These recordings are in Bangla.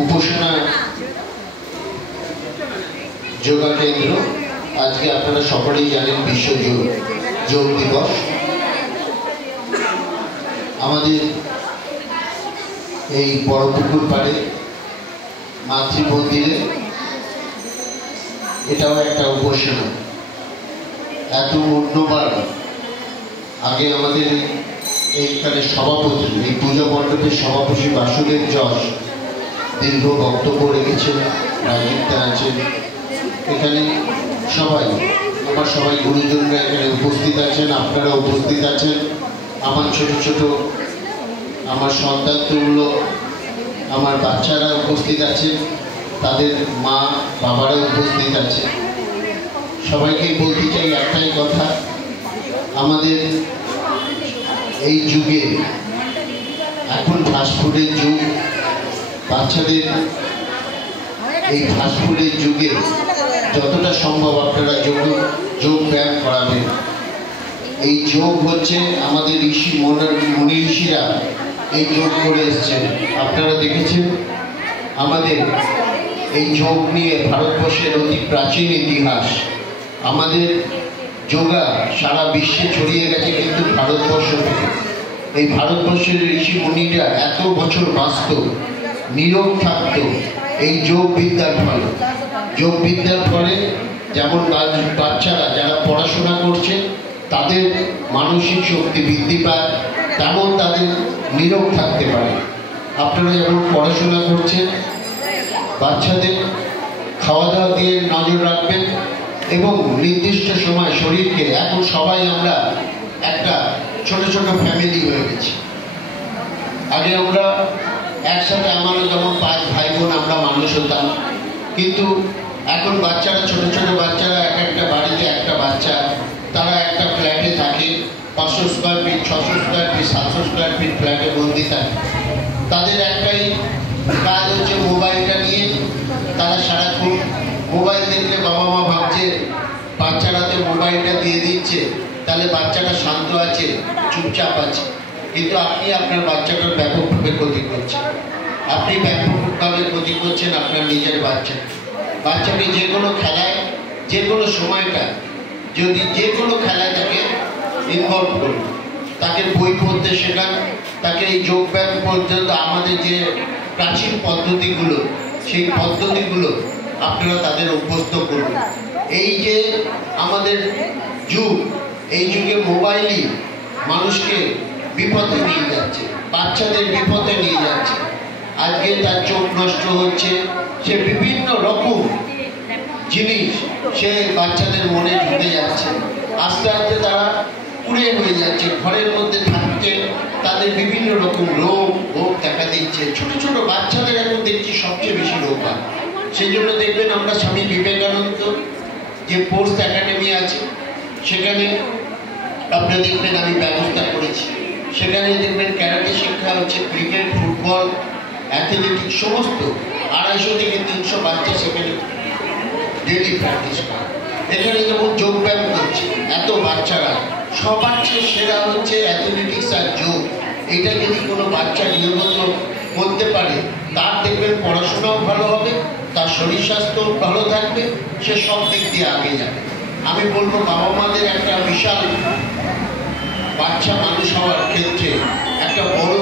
উপাসনা যোগা কেন্দ্র। আজকে আপনারা সকলেই জানেন বিশ্ব যোগ দিবস। আমাদের এই বড়পুকুর পাড়ে মাতৃ মন্দিরে এটাও একটা উপাসনা। এত মূল্যবান। আগে আমাদের এইখানে সভাপতি, এই পূজা মণ্ডপের সভাপতি বাসুদেব যশ দীর্ঘ বক্তব্য রেখেছেন, রাজীবদা আছেন এখানে, সবাই আমার সবাই গুরুজনরা এখানে উপস্থিত আছেন, আপনারা উপস্থিত আছেন, আমার ছোট ছোট আমার সন্তান তুল্য আমার বাচ্চারা উপস্থিত আছে, তাদের মা বাবারা উপস্থিত আছে। সবাইকে বলতে চাই একটাই কথা, আমাদের এই যুগে এখন ফাস্টফুডের যুগ, বাচ্চাদের এই ফাস্টফুডের যুগে যতটা সম্ভব আপনারা যোগ ব্যায়াম করাবেন। এই যোগ হচ্ছে আমাদের মুনি ঋষিরা এই যোগ করে এসছেন। আপনারা দেখেছেন আমাদের এই যোগ নিয়ে ভারতবর্ষের অতি প্রাচীন ইতিহাস। আমাদের যোগা সারা বিশ্বে ছড়িয়ে গেছে, কিন্তু ভারতবর্ষ থেকে। এই ভারতবর্ষের ঋষি মুনিরা এত বছর বাঁচত, নীরব থাকত এই যোগ বিদ্যার ফলে। যোগ বিদ্যার ফলে যেমন বাচ্চারা যারা পড়াশোনা করছে তাদের মানসিক শক্তি বৃদ্ধি পায়, তেমন তাদের নীরব থাকতে পারে। আপনারা যেমন পড়াশোনা করছেন, বাচ্চাদের খাওয়া দাওয়া দিয়ে নজর রাখবেন এবং নির্দিষ্ট সময় শরীরকে, এখন সবাই আমরা একটা ছোট ছোট ফ্যামিলি হয়ে গেছি। আগে আমরা একসাথে, আমারও যেমন 5 ভাই বোন আমরা মানুষ হতাম, কিন্তু এখন বাচ্চারা, ছোট ছোট বাচ্চারা, এক একটা বাড়িতে একটা বাচ্চা, তারা একটা ফ্ল্যাটে থাকে, 500 square feet, 600 square feet, 700 square feet ফ্ল্যাটে বন্দি থাকে। তাদের একটাই কাজ হচ্ছে মোবাইলটা নিয়ে তারা সারাক্ষণ মোবাইল দেখলে বাবা মা ভাবছে বাচ্চারাতে মোবাইলটা দিয়ে দিচ্ছে, তাহলে বাচ্চাটা শান্ত আছে, চুপচাপ আছে। কিন্তু আপনি আপনার বাচ্চাটার ব্যাপকভাবে ক্ষতি করছেন। আপনি ব্যাপকভাবে ক্ষতি করছেন আপনার নিজের বাচ্চাকে যে কোনো খেলায়, যে কোনো সময়টা যদি যে কোনো খেলায় তাকে ইনভলভ করুন, তাকে বই পড়তে শেখান, তাকে এই যোগব্যায়াম পর্যন্ত আমাদের যে প্রাচীন পদ্ধতিগুলো, সেই পদ্ধতিগুলো আপনারা তাদের অভ্যস্ত করুন। এই যে আমাদের যুগ, এই যুগে মোবাইলই মানুষকে বিপদে নিয়ে যাচ্ছে, বাচ্চাদের বিপদে নিয়ে যাচ্ছে। আজকে তার চোখ নষ্ট হচ্ছে, সে বিভিন্ন রকম জিনিস সে বাচ্চাদের মনে ঢুকে যাচ্ছে। আস্তে আস্তে তারা কুড়ে হয়ে যাচ্ছে, ঘরের মধ্যে থাকছে, তাদের বিভিন্ন রকম রোগ দেখা দিচ্ছে। ছোট ছোট বাচ্চাদের এখন দেখছি সবচেয়ে বেশি রোগ হয়। সেই জন্য দেখবেন আমরা স্বামী বিবেকানন্দ যে স্পোর্টস একাডেমি আছে, সেখানে আপনি দেখবেন আমি ব্যবস্থা করেছি। সেখানে দেখবেন ক্যারাটে শিক্ষা হচ্ছে, ক্রিকেট, ফুটবল, অ্যাথলেটিক্স, সমস্ত 250 থেকে 300 বাচ্চা সেখানে ডেলি প্র্যাকটিস করে। এখানে যেমন যোগ ব্যায়াম করছে এত বাচ্চারা, সবার চেয়ে সেরা হচ্ছে অ্যাথলেটিক্স আর যোগ। এটা যদি কোনো বাচ্চা নিয়মিত করতে পারে, তার দেখবেন পড়াশোনাও ভালো হবে, তার শরীর স্বাস্থ্য ভালো থাকবে, সে সব দিক দিয়ে আগে যাবে। আমি বলবো বাবা মাদের একটা বিশাল, বাচ্চা মানুষ হওয়ার ক্ষেত্রে একটা বড়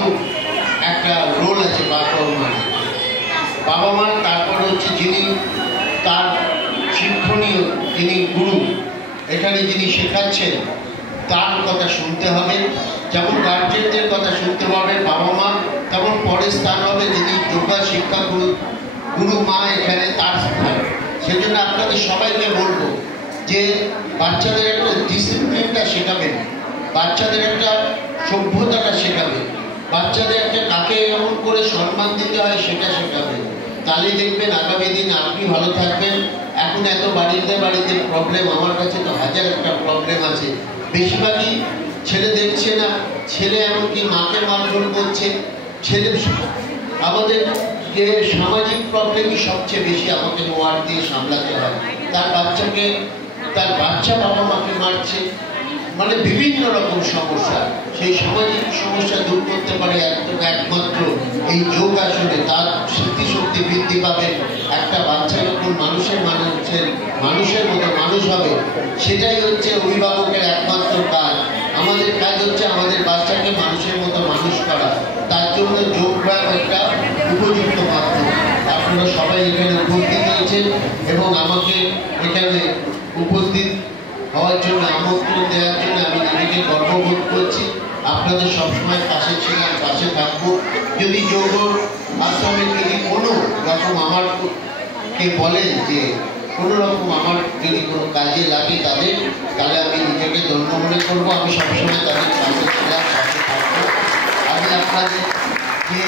একটা রোল আছে বাবা মার। তারপর হচ্ছে যিনি তার শিক্ষণীয়, যিনি গুরু, এখানে যিনি শেখাচ্ছেন তার কথা শুনতে হবে। যেমন গার্জেনদের কথা শুনতে হবে বাবা মা, তেমন পরের স্থান হবে যিনি যোগা শিক্ষা গুরু মা, এখানে তার স্থান। সেজন্য আপনাদের সবাইকে বলবো যে বাচ্চাদের একটা ডিসিপ্লিনটা শেখাবেন, বাচ্চাদের একটা সভ্যতাটা শেখাবেন, বাচ্চাদের একটা কাকে এমন করে সম্মান দিতে হয় সেটা শেখাবেন। তাহলেই দেখবেন আগামী দিন আপনি ভালো থাকবেন। এখন এত বাড়িতে বাড়িতে প্রবলেম, আমার কাছে তো 1000 একটা প্রবলেম আছে। বেশিরভাগই ছেলে দেখছে না, ছেলে এমনকি মাকে মারধর করছে। ছেলে, আমাদের যে সামাজিক প্রবলেমই সবচেয়ে বেশি আমাকে ওয়ার্ড দিয়ে সামলাতে হয়। তার বাচ্চাকে, তার বাচ্চা বাবা মাকে মারছে, মানে বিভিন্ন রকম সমস্যা। সেই সামাজিক সমস্যা দূর করতে পারে একমাত্র এই যোগ আসনে, তার স্মৃতিশক্তি বৃদ্ধি পাবে, একটা বাচ্চা যখন মানুষের মতো মানুষ হবে, সেটাই হচ্ছে অভিভাবকের একমাত্র কাজ। আমাদের কাজ হচ্ছে আমাদের বাচ্চাকে মানুষের মতো মানুষ করা। তার জন্য যোগব্যায়াম একটা উপযুক্ত মাধ্যম। আপনারা সবাই এখানে উপস্থিত হয়েছেন এবং আমাকে এখানে উপস্থিত হওয়ার জন্য, আমন্ত্রণ দেওয়ার জন্য আমি নিজেকে গর্ববোধ করছি। আপনাদের সবসময় পাশে ছিলাম, পাশে থাকবো। যদি যোগ আশ্রমে যদি কোনো রকম আমারকে বলেন যে কোনো রকম আমার যদি কোনো কাজে লাগে তাদের, তাহলে আমি নিজেকে ধন্য মনে করবো। আমি সবসময় তাদের পাশে ছিলাম, পাশে থাকবো। আমি আপনাদের যে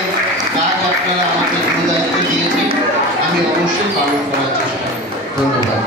কাজ আপনারা আমাকে দায়িত্ব দিয়েছেন, আমি অবশ্যই পালন করার চেষ্টা করব। ধন্যবাদ।